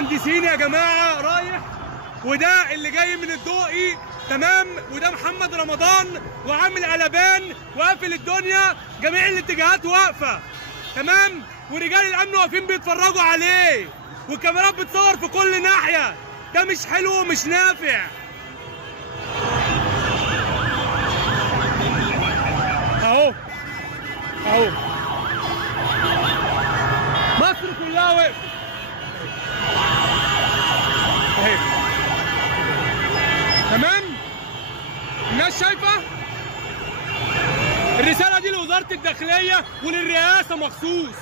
مهندسين يا جماعه رايح، وده اللي جاي من الدقي، تمام، وده محمد رمضان وعامل قلبان وقافل الدنيا، جميع الاتجاهات واقفه، تمام، ورجال الامن واقفين بيتفرجوا عليه، والكاميرات بتصور في كل ناحيه. ده مش حلو ومش نافع. اهو اهو مصر كلها وقفت اهي، تمام. الناس شايفه الرساله دي لوزاره الداخليه وللرئاسه مخصوص.